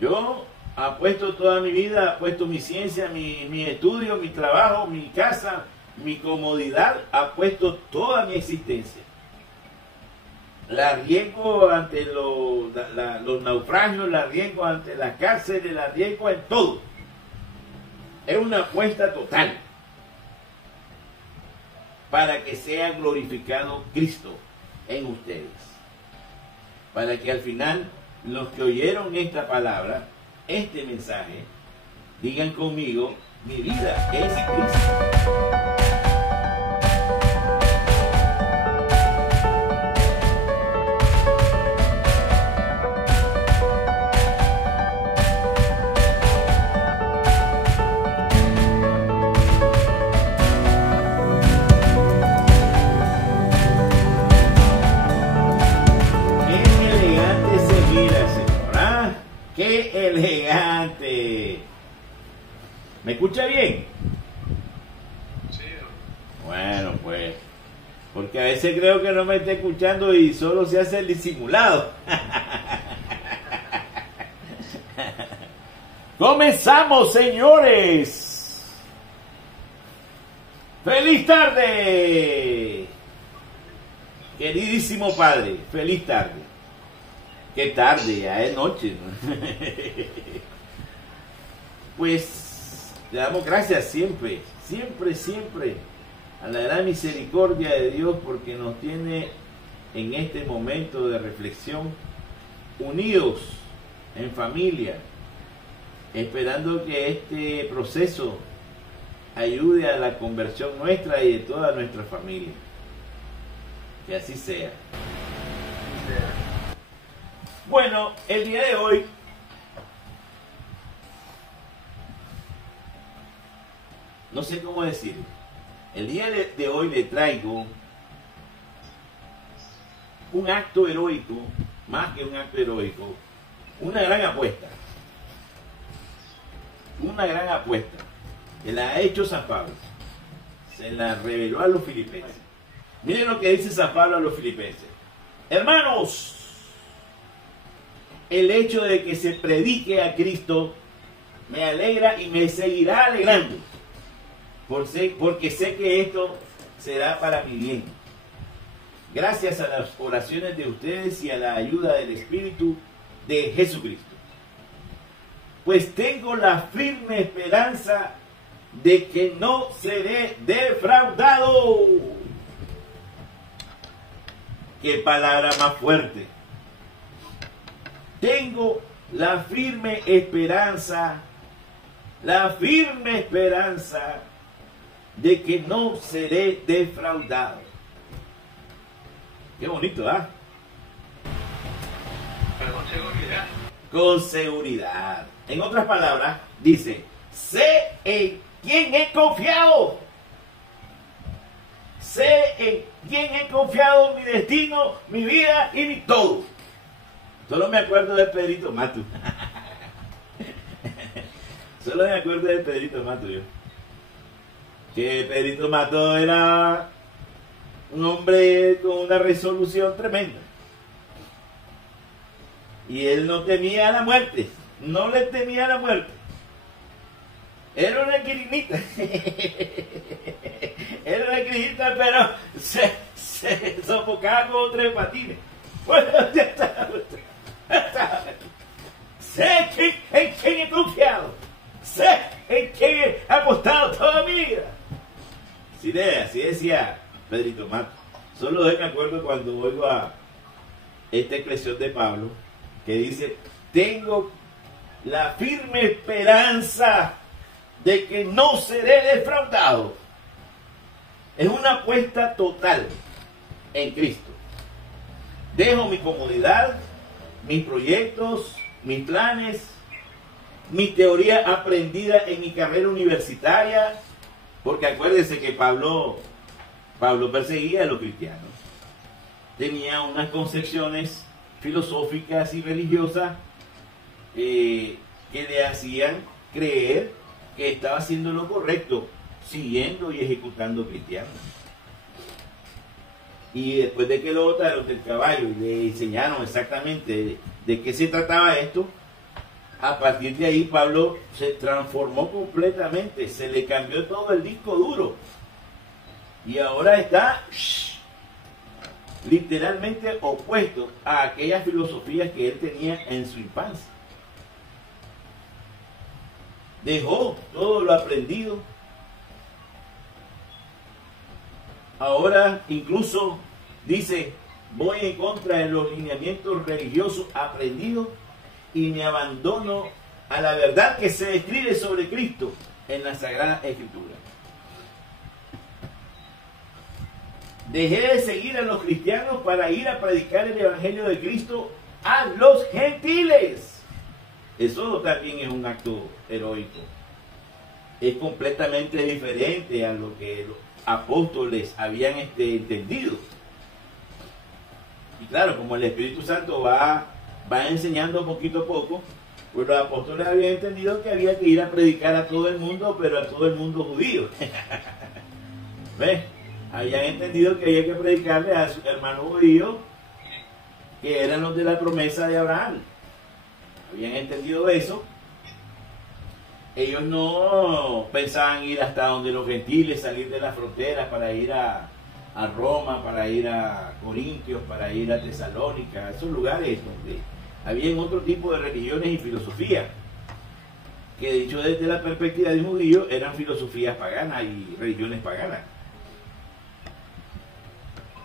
Yo apuesto toda mi vida, apuesto mi ciencia, mi estudio, mi trabajo, mi casa, mi comodidad, apuesto toda mi existencia. La arriesgo ante los naufragios, la arriesgo ante las cárceles, la arriesgo en todo. Es una apuesta total para que sea glorificado Cristo en ustedes. Para que al final los que oyeron esta palabra, este mensaje, digan conmigo, mi vida es Cristo. ¡Qué elegante! ¿Me escucha bien? Sí. Bueno, pues, porque a veces creo que no me está escuchando y solo se hace el disimulado. ¡Comenzamos, señores! ¡Feliz tarde! Queridísimo Padre, feliz tarde. Qué tarde, ya es noche, ¿no? Pues le damos gracias siempre, siempre a la gran misericordia de Dios porque nos tiene en este momento de reflexión unidos en familia, esperando que este proceso ayude a la conversión nuestra y de toda nuestra familia. Que así sea. Bueno, el día de hoy no sé cómo decir. El día de hoy le traigo un acto heroico, más que un acto heroico, una gran apuesta. Una gran apuesta que la ha hecho San Pablo. Se la reveló a los filipenses. Miren lo que dice San Pablo a los filipenses. Hermanos, el hecho de que se predique a Cristo me alegra y me seguirá alegrando, porque sé que esto será para mi bien. Gracias a las oraciones de ustedes y a la ayuda del Espíritu de Jesucristo. Pues tengo la firme esperanza de que no seré defraudado. ¡Qué palabra más fuerte! Tengo la firme esperanza de que no seré defraudado. Qué bonito, ¿ah? Pero con seguridad. Con seguridad. En otras palabras, dice, sé en quién he confiado. Sé en quién he confiado mi destino, mi vida y mi todo. Solo me acuerdo de Pedrito Mato. Solo me acuerdo de Pedrito Mato yo. Que Pedrito Mato era un hombre con una resolución tremenda. Y él no temía la muerte. No le temía la muerte. Era una quirinita. Era una quirinita, pero se sofocaba con 3 patines. Bueno, ya está. Sé en quién he confiado. Sé en quién he apostado toda mi vida. Así decía Pedrito Mato. Solo me acuerdo cuando oigo a esta expresión de Pablo que dice, tengo la firme esperanza de que no seré defraudado. Es una apuesta total en Cristo. Dejo mi comodidad, mis proyectos, mis planes, mi teoría aprendida en mi carrera universitaria, porque acuérdense que Pablo perseguía a los cristianos. Tenía unas concepciones filosóficas y religiosas que le hacían creer que estaba haciendo lo correcto, siguiendo y ejecutando cristianos. Y después de que lo botaron del caballo y le enseñaron exactamente de qué se trataba esto, a partir de ahí Pablo se transformó completamente, se le cambió todo el disco duro y ahora está literalmente opuesto a aquellas filosofías que él tenía en su infancia. Dejó todo lo aprendido. Ahora incluso dice, voy en contra de los lineamientos religiosos aprendidos y me abandono a la verdad que se describe sobre Cristo en la Sagrada Escritura. Dejé de seguir a los cristianos para ir a predicar el Evangelio de Cristo a los gentiles. Eso también es un acto heroico. Es completamente diferente a lo que los apóstoles habían entendido. Y claro, como el Espíritu Santo va enseñando poquito a poco, pues los apóstoles habían entendido que había que ir a predicar a todo el mundo, pero a todo el mundo judío. ¿Ves? Habían entendido que había que predicarle a sus hermanos judíos, que eran los de la promesa de Abraham. Habían entendido eso. Ellos no pensaban ir hasta donde los gentiles, salir de las fronteras para ir a Roma, para ir a Corintios, para ir a Tesalónica, esos lugares donde había otro tipo de religiones y filosofías, que dicho desde la perspectiva de un judío eran filosofías paganas y religiones paganas.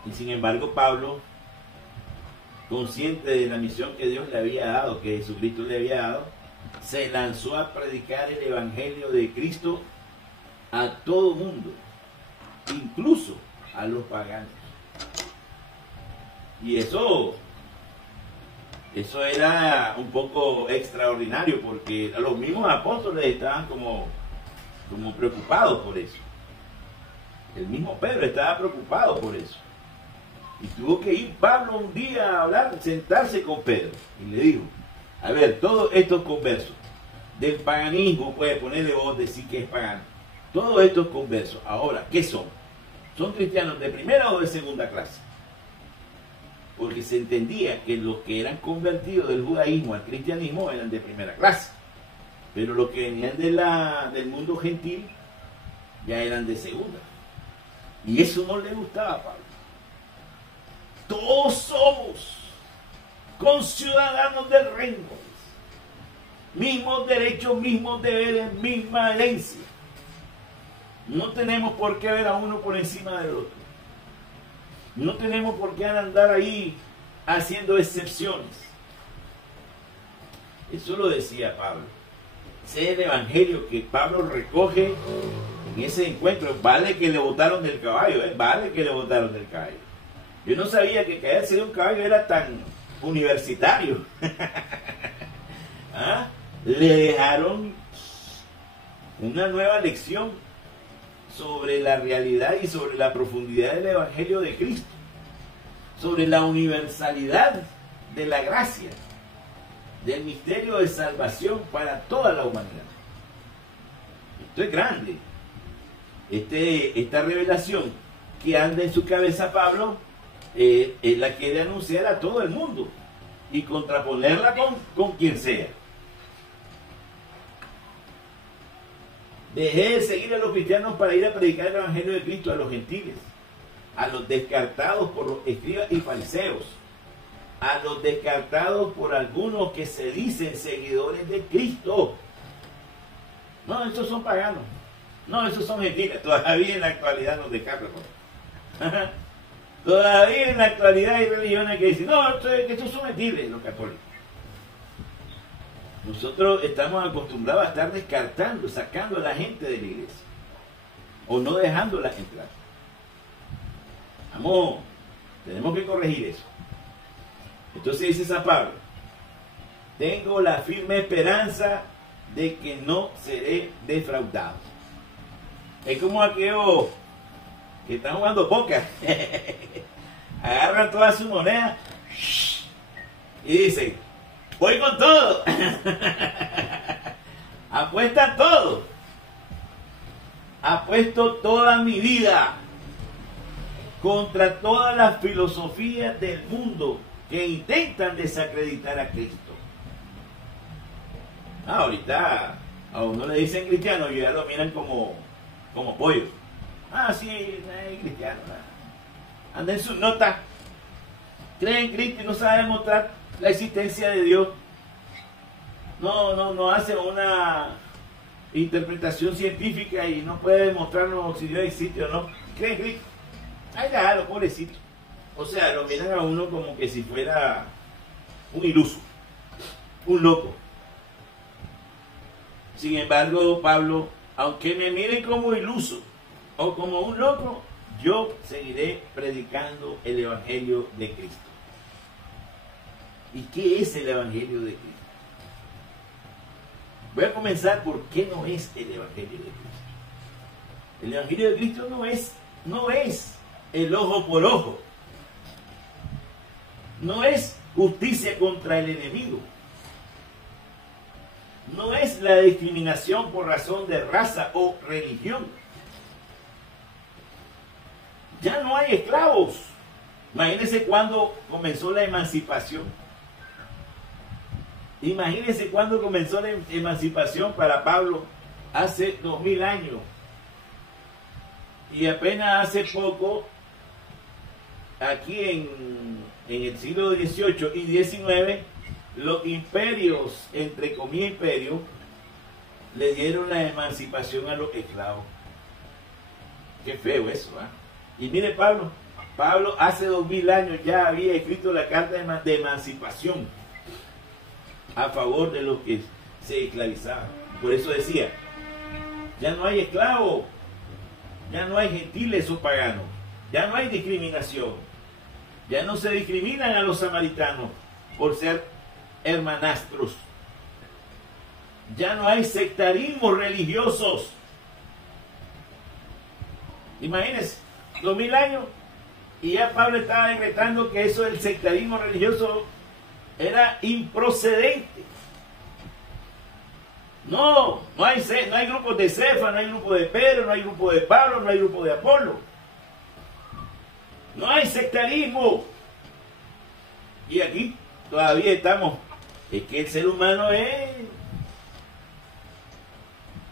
Y sin embargo Pablo, consciente de la misión que Dios le había dado, que Jesucristo le había dado, se lanzó a predicar el Evangelio de Cristo a todo mundo, incluso a los paganos. Y eso era un poco extraordinario, porque los mismos apóstoles estaban como preocupados por eso. El mismo Pedro estaba preocupado por eso. Y tuvo que ir Pablo un día a hablar, sentarse con Pedro. Y le dijo, a ver, todos estos conversos del paganismo, puede ponerle vos, decir que es pagano. Todos estos conversos, ahora, ¿qué son? ¿Son cristianos de primera o de segunda clase? Porque se entendía que los que eran convertidos del judaísmo al cristianismo eran de primera clase. Pero los que venían del mundo gentil ya eran de segunda. Y eso no le gustaba a Pablo. Todos somos conciudadanos del reino, mismos derechos, mismos deberes, misma herencia. No tenemos por qué ver a uno por encima del otro. No tenemos por qué andar ahí haciendo excepciones. Eso lo decía Pablo. Ese es el evangelio que Pablo recoge en ese encuentro. Vale que le botaron del caballo, vale que le botaron del caballo. Yo no sabía que caerse de un caballo era tan universitario. ¿Ah? Le dejaron una nueva lección sobre la realidad y sobre la profundidad del Evangelio de Cristo, sobre la universalidad de la gracia, del misterio de salvación para toda la humanidad. Esto es grande. Esta revelación que anda en su cabeza Pablo, la quiere anunciar a todo el mundo y contraponerla con quien sea. Dejé de seguir a los cristianos para ir a predicar el Evangelio de Cristo a los gentiles, a los descartados por los escribas y fariseos, a los descartados por algunos que se dicen seguidores de Cristo. No, esos son paganos. No, esos son gentiles. Todavía en la actualidad nos descartan. Todavía en la actualidad hay religiones que dicen, no, estos son gentiles, los católicos. Nosotros estamos acostumbrados a estar descartando, sacando a la gente de la iglesia, o no dejándola entrar. Vamos, tenemos que corregir eso. Entonces dice San Pablo, tengo la firme esperanza de que no seré defraudado. Es como aquellos que están jugando póker. Agarran toda su moneda y dicen, voy con todo. Apuesta todo. Apuesto toda mi vida contra todas las filosofías del mundo que intentan desacreditar a Cristo. Ahorita a uno le dicen cristiano y ya lo miran como pollo. Sí, es cristiano. Anda en sus notas. Cree en Cristo y no sabe demostrar la existencia de Dios. No hace una interpretación científica y no puede demostrarnos si Dios existe o no. Cree en Cristo. Ay, claro, pobrecito. O sea, lo miran a uno como que si fuera un iluso, un loco. Sin embargo, Pablo, aunque me miren como iluso o como un loco, yo seguiré predicando el Evangelio de Cristo. ¿Y qué es el Evangelio de Cristo? Voy a comenzar por qué no es el Evangelio de Cristo. El Evangelio de Cristo no es el ojo por ojo. No es justicia contra el enemigo. No es la discriminación por razón de raza o religión. Ya no hay esclavos. Imagínense cuando comenzó la emancipación. Imagínense cuando comenzó la emancipación para Pablo hace 2000 años. Y apenas hace poco, aquí en el siglo XVIII y XIX, los imperios, entre comillas imperios, le dieron la emancipación a los esclavos. Qué feo eso, ¿eh? Y mire Pablo hace 2000 años ya había escrito la carta de emancipación a favor de los que se esclavizaban. Por eso decía, ya no hay esclavos, ya no hay gentiles o paganos, ya no hay discriminación, ya no se discriminan a los samaritanos por ser hermanastros, ya no hay sectarismos religiosos. Imagínense, 2000 años y ya Pablo estaba decretando que eso del sectarismo religioso era improcedente. No hay grupos de Cefa, no hay grupo de Pedro, no hay grupo de Pablo, no hay grupo de Apolo. No hay sectarismo. Y aquí todavía estamos. Es que el ser humano es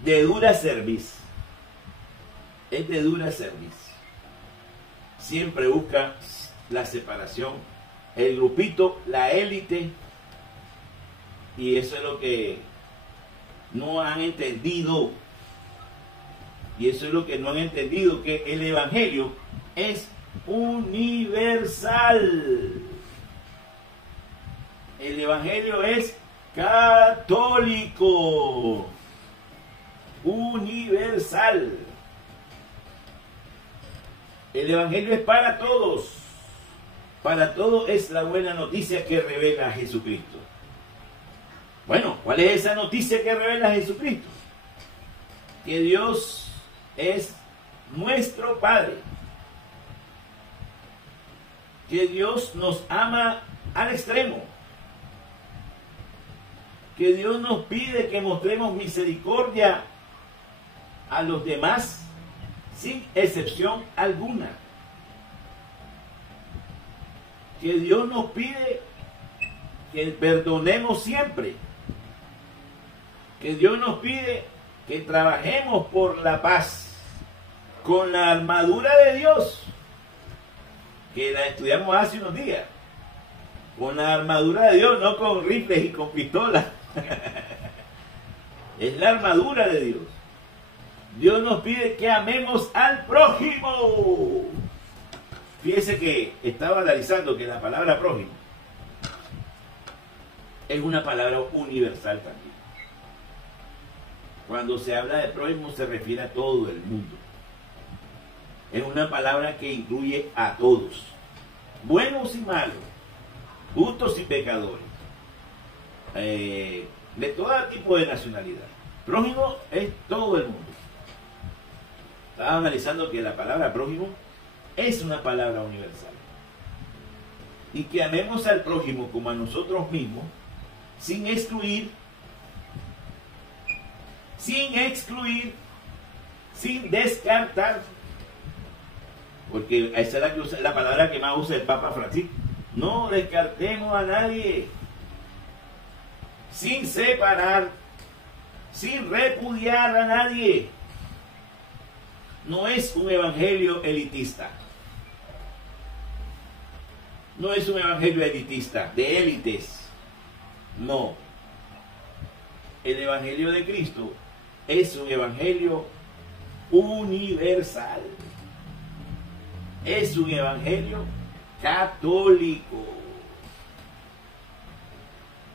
de dura cerviz. Es de dura cerviz. Siempre busca la separación, el grupito, la élite. Y eso es lo que no han entendido. Y eso es lo que no han entendido, que el Evangelio es universal. El Evangelio es católico, universal. El Evangelio es para todos. Para todos es la buena noticia que revela a Jesucristo. Bueno, ¿cuál es esa noticia que revela a Jesucristo? Que Dios es nuestro Padre. Que Dios nos ama al extremo. Que Dios nos pide que mostremos misericordia a los demás sin excepción alguna. Que Dios nos pide que perdonemos siempre. Que Dios nos pide que trabajemos por la paz con la armadura de Dios, que la estudiamos hace unos días. Con la armadura de Dios, no con rifles y con pistolas. Es la armadura de Dios. Dios nos pide que amemos al prójimo. Fíjese que estaba analizando que la palabra prójimo es una palabra universal también. Cuando se habla de prójimo se refiere a todo el mundo. Es una palabra que incluye a todos, buenos y malos, justos y pecadores, de todo tipo de nacionalidad. Prójimo es todo el mundo. Estaba analizando que la palabra prójimo es una palabra universal. Y que amemos al prójimo como a nosotros mismos, sin excluir, sin descartar. Porque esa es la palabra que más usa el Papa Francisco. No descartemos a nadie. Sin separar sin repudiar a nadie. No es un evangelio elitista. No es un evangelio elitista, de élites. No. El evangelio de Cristo es un evangelio universal. Es un evangelio católico.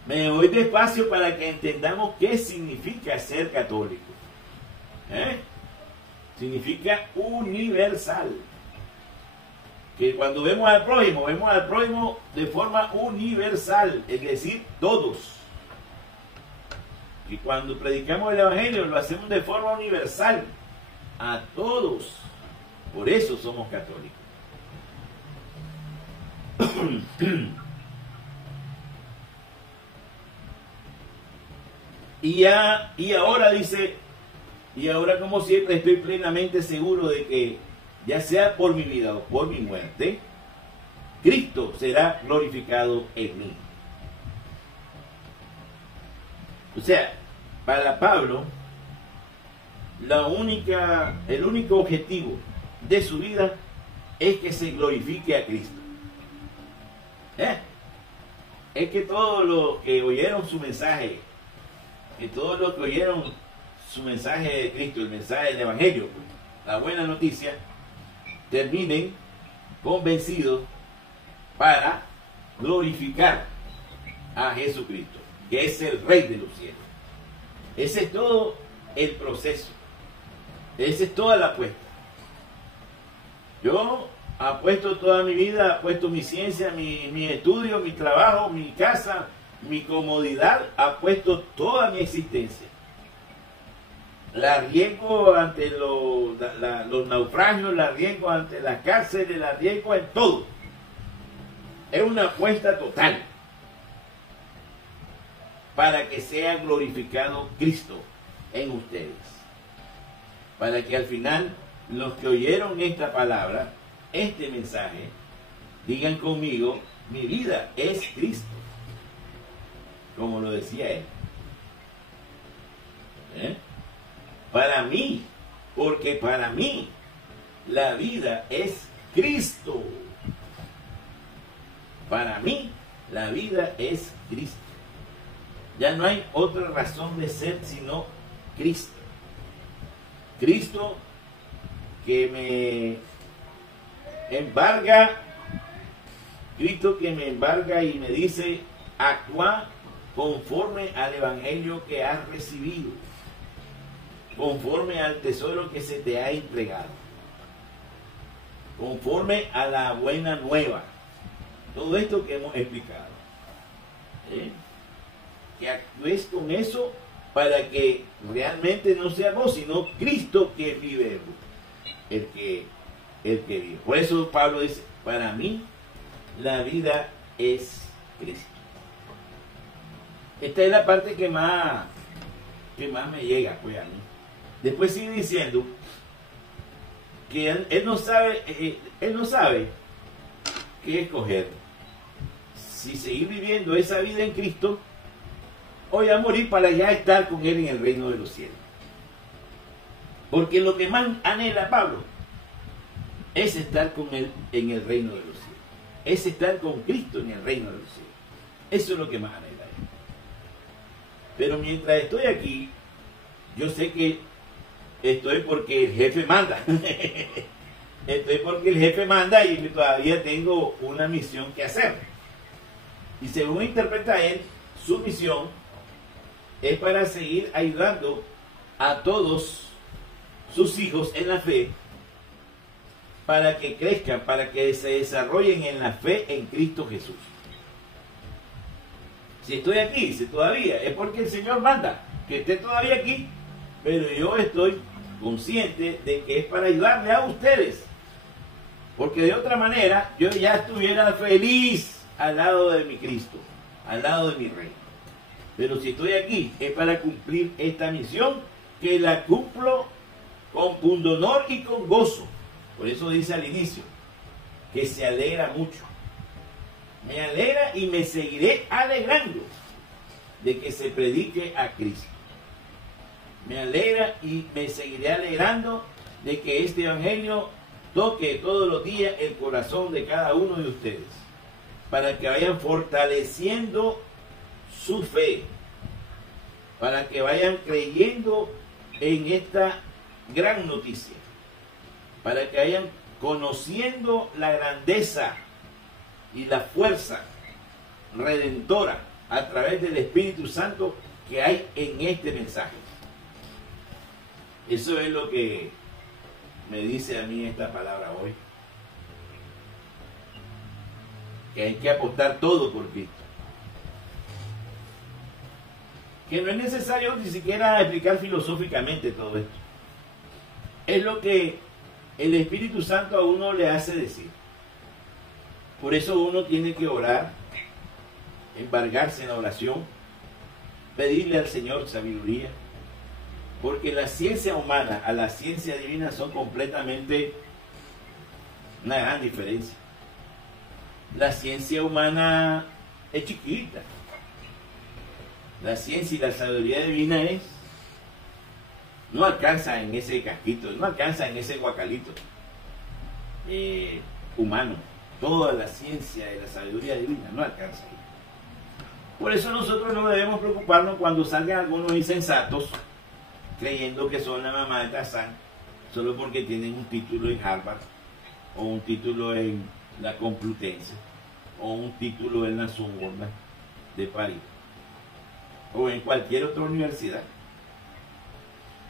Me voy despacio para que entendamos qué significa ser católico. Significa universal. Que cuando vemos al prójimo de forma universal, es decir, todos. Y cuando predicamos el evangelio lo hacemos de forma universal, a todos. Por eso somos católicos. Y ahora dice, y ahora como siempre estoy plenamente seguro de que ya sea por mi vida o por mi muerte, Cristo será glorificado en mí. O sea, para Pablo, el único objetivo de su vida es que se glorifique a Cristo. Es que todos los que oyeron su mensaje, que todos los que oyeron su mensaje de Cristo, el mensaje del Evangelio, la buena noticia, terminen convencidos para glorificar a Jesucristo, que es el Rey de los cielos. Ese es todo el proceso. Esa es toda la apuesta. Yo apuesto toda mi vida, apuesto mi ciencia, mi estudio, mi trabajo, mi casa, mi comodidad, apuesto toda mi existencia. La arriesgo ante los naufragios, la arriesgo ante las cárceles, la arriesgo en todo. Es una apuesta total para que sea glorificado Cristo en ustedes. Para que al final los que oyeron esta palabra, este mensaje, digan conmigo, mi vida es Cristo. Como lo decía él. Para mí, porque para mí la vida es Cristo. Para mí la vida es Cristo. Ya no hay otra razón de ser sino Cristo. Cristo que me embarga, Cristo que me embarga y me dice, actúa conforme al evangelio que has recibido, conforme al tesoro que se te ha entregado, conforme a la buena nueva. Todo esto que hemos explicado. Que actúes con eso para que realmente no sea vos, sino Cristo que vive, el que vive. Por eso Pablo dice, para mí la vida es Cristo. Esta es la parte que más me llega, pues, a mí. Después sigue diciendo que él no sabe qué escoger. Si seguir viviendo esa vida en Cristo o ya morir para ya estar con Él en el reino de los cielos. Porque lo que más anhela Pablo es estar con Él en el reino de los cielos. Es estar con Cristo en el reino de los cielos. Eso es lo que más anhela Él. Pero mientras estoy aquí, yo sé que estoy porque el jefe manda. Estoy porque el jefe manda y todavía tengo una misión que hacer. Y según interpreta él, su misión es para seguir ayudando a todos sus hijos en la fe, para que crezcan, para que se desarrollen en la fe en Cristo Jesús. Si estoy aquí, si todavía, es porque el Señor manda que esté todavía aquí, pero yo estoy consciente de que es para ayudarle a ustedes, porque de otra manera yo ya estuviera feliz al lado de mi Cristo, al lado de mi Rey. Pero si estoy aquí es para cumplir esta misión, que la cumplo con pundonor y con gozo. Por eso dice al inicio que se alegra mucho. Me alegra y me seguiré alegrando de que se predique a Cristo. Me alegra y me seguiré alegrando de que este evangelio toque todos los días el corazón de cada uno de ustedes, para que vayan fortaleciendo su fe, para que vayan creyendo en esta gran noticia, para que vayan conociendo la grandeza y la fuerza redentora a través del Espíritu Santo que hay en este mensaje. Eso es lo que me dice a mí esta palabra hoy, que hay que apostar todo por Cristo, que no es necesario ni siquiera explicar filosóficamente todo esto. Es lo que el Espíritu Santo a uno le hace decir. Por eso uno tiene que orar, embargarse en la oración, pedirle al Señor sabiduría, porque la ciencia humana a la ciencia divina son completamente una gran diferencia. La ciencia humana es chiquita. La ciencia y la sabiduría divina no alcanza en ese casquito, no alcanza en ese guacalito humano. Toda la ciencia y la sabiduría divina no alcanza ahí. Por eso nosotros no debemos preocuparnos cuando salgan algunos insensatos creyendo que son la mamá de Tarzán solo porque tienen un título en Harvard o un título en la Complutense o un título en la Sorbona de París o en cualquier otra universidad.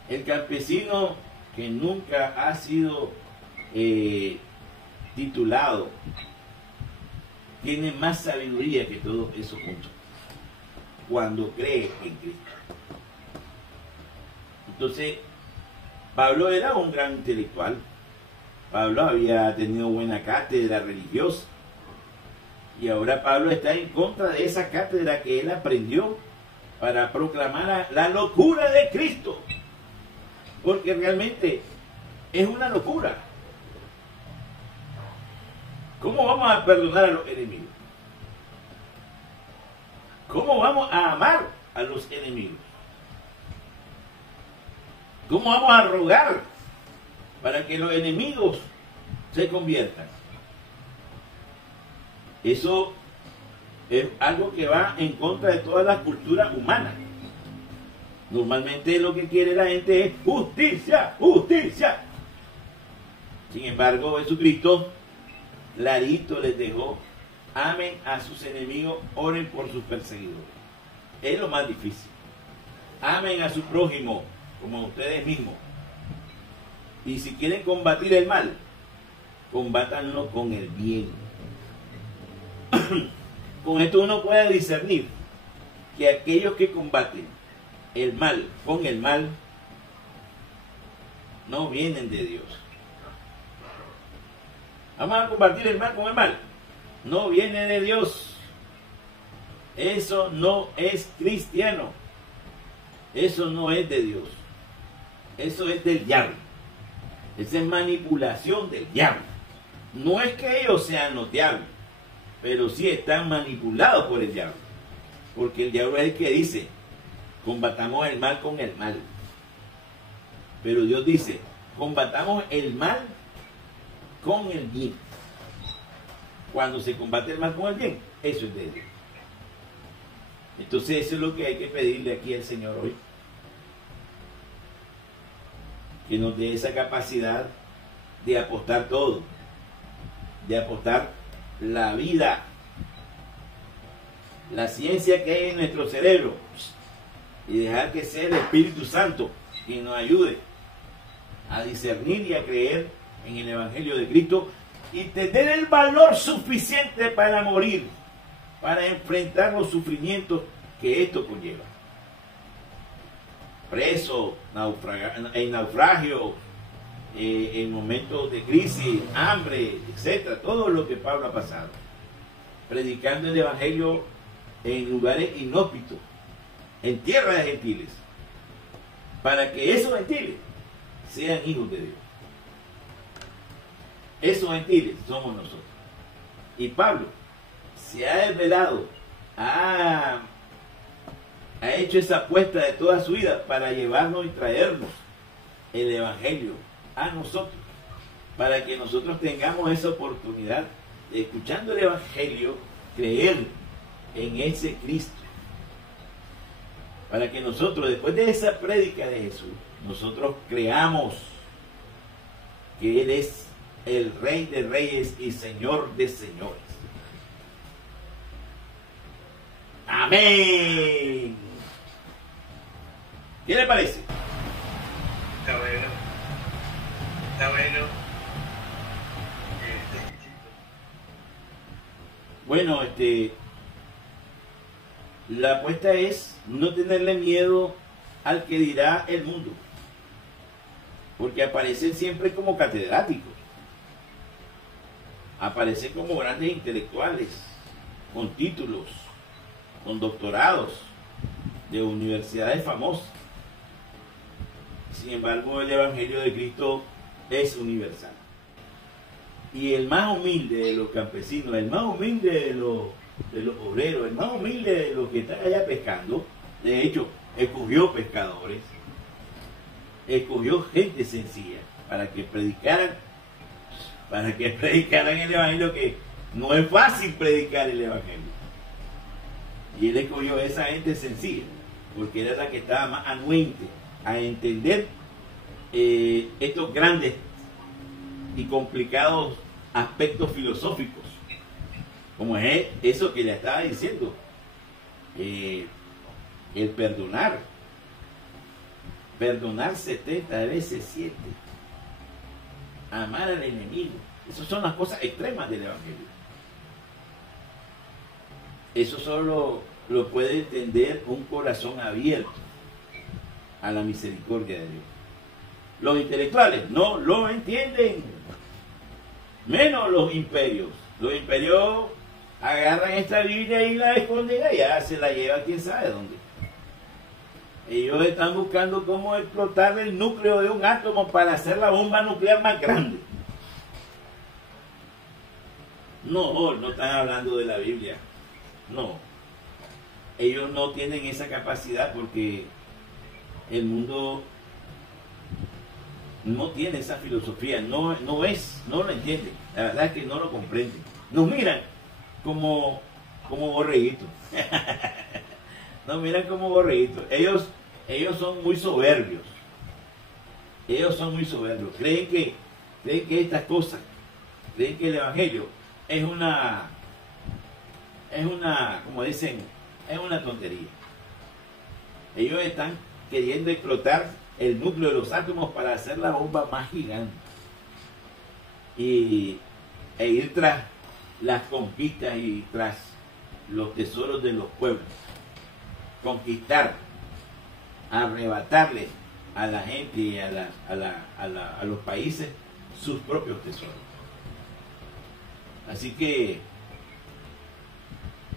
El campesino que nunca ha sido titulado tiene más sabiduría que todo eso junto cuando cree en Cristo. Entonces, Pablo era un gran intelectual. Pablo había tenido buena cátedra religiosa. Y ahora Pablo está en contra de esa cátedra que él aprendió para proclamar la locura de Cristo. Porque realmente es una locura. ¿Cómo vamos a perdonar a los enemigos? ¿Cómo vamos a amar a los enemigos? ¿Cómo vamos a rogar para que los enemigos se conviertan? Eso es algo que va en contra de todas las culturas humanas. Normalmente lo que quiere la gente es justicia, justicia. Sin embargo, Jesucristo clarito les dejó: amen a sus enemigos, oren por sus perseguidores. Es lo más difícil. Amen a su prójimo como ustedes mismos. Y si quieren combatir el mal, combátanlo con el bien. Con esto uno puede discernir que aquellos que combaten el mal con el mal no vienen de Dios. Vamos a combatir el mal con el mal. No viene de Dios. Eso no es cristiano. Eso no es de Dios. Eso es del diablo. Esa es manipulación del diablo. No es que ellos sean los diablos, pero sí están manipulados por el diablo. Porque el diablo es el que dice: combatamos el mal con el mal. Pero Dios dice: combatamos el mal con el bien. Cuando se combate el mal con el bien, eso es de Dios. Entonces eso es lo que hay que pedirle aquí al Señor hoy. Que nos dé esa capacidad de apostar todo, de apostar la vida, la ciencia que hay en nuestro cerebro, y dejar que sea el Espíritu Santo quien nos ayude a discernir y a creer en el Evangelio de Cristo y tener el valor suficiente para morir, para enfrentar los sufrimientos que esto conlleva. Preso, en naufragio, en momentos de crisis, hambre, etcétera, todo lo que Pablo ha pasado, predicando el Evangelio en lugares inhóspitos, en tierra de gentiles, para que esos gentiles sean hijos de Dios. Esos gentiles somos nosotros. Y Pablo se ha desvelado, ha ha hecho esa apuesta de toda su vida para llevarnos y traernos el Evangelio a nosotros, para que nosotros tengamos esa oportunidad de, escuchando el Evangelio, creer en ese Cristo, para que nosotros, después de esa prédica de Jesús, nosotros creamos que Él es el Rey de Reyes y Señor de Señores. Amén. ¿Qué le parece? Está bueno. Está bueno. Bueno, la apuesta es no tenerle miedo al que dirá el mundo, porque aparecen siempre como catedráticos, aparecen como grandes intelectuales, con títulos, con doctorados de universidades famosas. Sin embargo, el Evangelio de Cristo es universal. Y el más humilde de los campesinos, el más humilde de los obreros, el más humilde de los que están allá pescando, de hecho, escogió pescadores, escogió gente sencilla para que predicaran el Evangelio, que no es fácil predicar el Evangelio. Y él escogió a esa gente sencilla, porque era la que estaba más anuente a entender estos grandes y complicados aspectos filosóficos, como es eso que le estaba diciendo, el perdonar 70 veces 7, amar al enemigo. Esas son las cosas extremas del Evangelio. Eso solo lo puede entender un corazón abierto a la misericordia de Dios. Los intelectuales no lo entienden, menos los imperios. Los imperios agarran esta Biblia y la esconden allá, se la lleva quién sabe dónde. Ellos están buscando cómo explotar el núcleo de un átomo para hacer la bomba nuclear más grande. No están hablando de la Biblia. No. Ellos no tienen esa capacidad porque el mundo no tiene esa filosofía, no lo entienden. La verdad es que no lo comprenden. Nos miran como borreguitos. Nos miran como borreguitos. Ellos son muy soberbios. Creen que estas cosas, creen que el Evangelio es una, como dicen, es una tontería. Ellos están queriendo explotar el núcleo de los átomos para hacer la bomba más gigante e ir tras las conquistas y tras los tesoros de los pueblos, conquistar, arrebatarle a la gente y a los países sus propios tesoros. Así que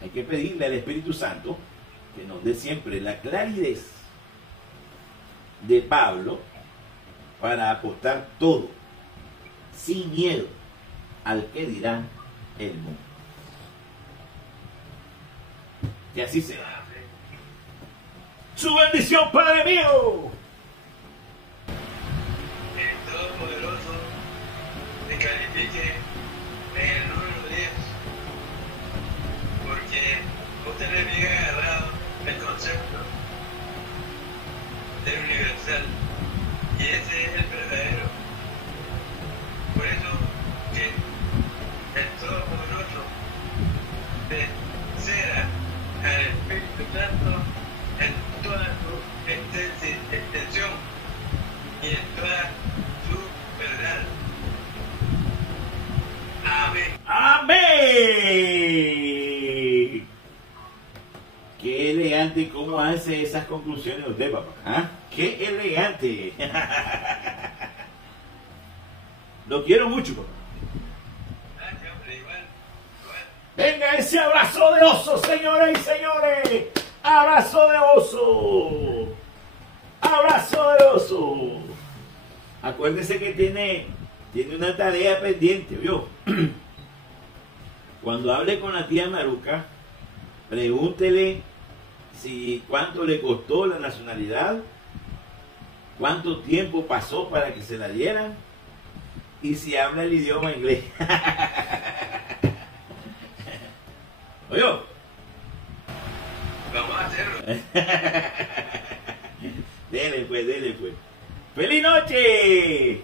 hay que pedirle al Espíritu Santo que nos dé siempre la claridad de Pablo para apostar todo sin miedo al que dirá el mundo. Que así sea. Su bendición, Padre mío. El Todopoderoso te califique en el número 10, porque vos tenés bien agarrado el concepto del universal, y ese es el verdadero. Por eso que el Todopoderoso te ceda al Espíritu Santo en toda su extensión y en toda su verdad. Amén. ¡Amén! Qué elegante cómo hace esas conclusiones usted, papá. ¿Ah? ¡Qué elegante! Lo quiero mucho, papá. Gracias, hombre, igual. Venga ese abrazo de oso, señoras y señores. Abrazo de oso. Abrazo de oso. Acuérdese que tiene una tarea pendiente, ¿vio? Cuando hable con la tía Maruca, pregúntele si cuánto le costó la nacionalidad, cuánto tiempo pasó para que se la dieran y si habla el idioma inglés. Oye, Vamos a hacerlo. dele pues. ¡Feliz noche!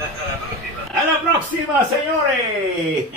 Hasta la próxima. ¡A la próxima, señores!